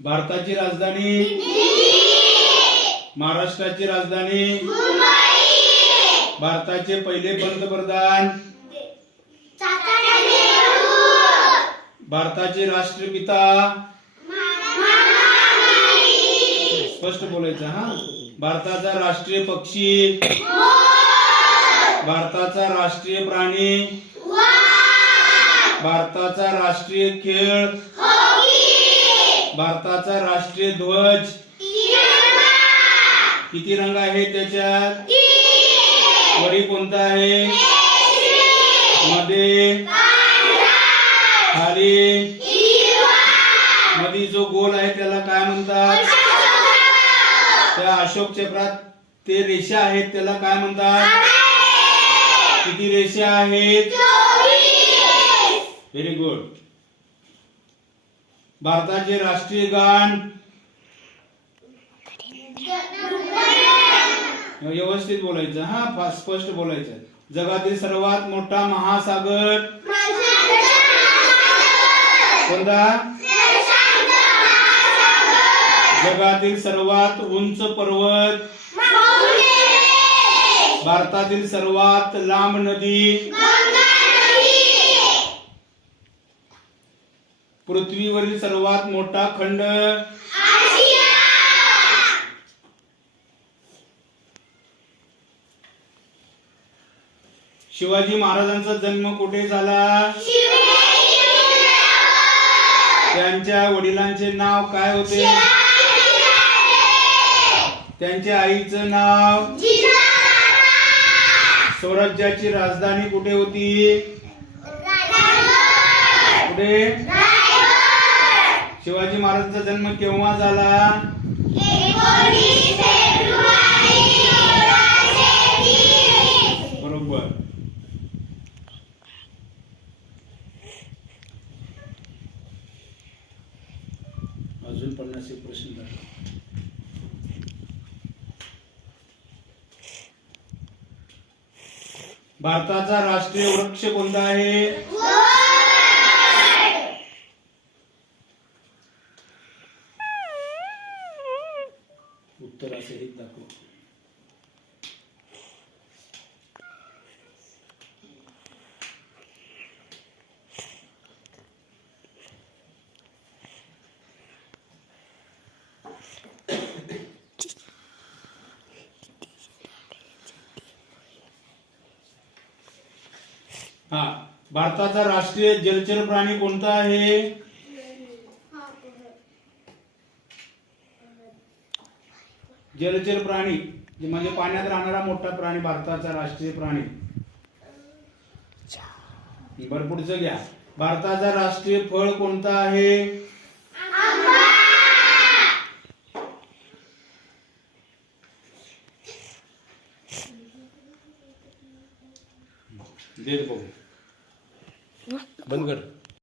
भारताची राजधानी महाराष्ट्राची राजधानी भारताचे पहिले पंतप्रधान भारताचे राष्ट्रपिता स्पष्ट बोलायचं हा भारताचा राष्ट्रीय पक्षी भारताचा राष्ट्रीय प्राणी भारताचा राष्ट्रीय खेळ भारताचा राष्ट्रीय ध्वज किती रंग आहे त्याच्यात वरी कोणता आहे मध्ये खाली मध्ये जो गोल आहे त्याला काय म्हणतात त्या अशोक चक्रात ते रेषा आहेत त्याला काय म्हणतात किती रेषा आहेत व्हेरी गुड भारताचे राष्ट्रीय गान व्यवस्थित बोलायचं हा स्पष्ट बोलायचं जगातील सर्वात मोठा महासागर कोणता जगातील सर्वात उंच पर्वत भारतातील सर्वात लांब नदी पृथ्वीवरील सर्वात मोठा खंड शिवाजी महाराजांचा जन्म कुठे झाला त्यांच्या वडिलांचे नाव काय होते त्यांच्या आईचं नाव स्वराज्याची राजधानी कुठे होती कुठे शिवाजी महाराजांचा जन्म केव्हा झाला बरोबर अजून 50 प्रश्न झाले भारताचा राष्ट्रीय वृक्ष कोणता आहे उत्तरासहित दाखव हा भारताचा राष्ट्रीय जलचर प्राणी कोणता आहे जलचर प्राणी म्हणजे पाण्यात राहणारा मोठा प्राणी भारताचा राष्ट्रीय प्राणी बरं पुढचं घ्या भारताचा राष्ट्रीय फळ कोणता आहे दे बघू बंद कर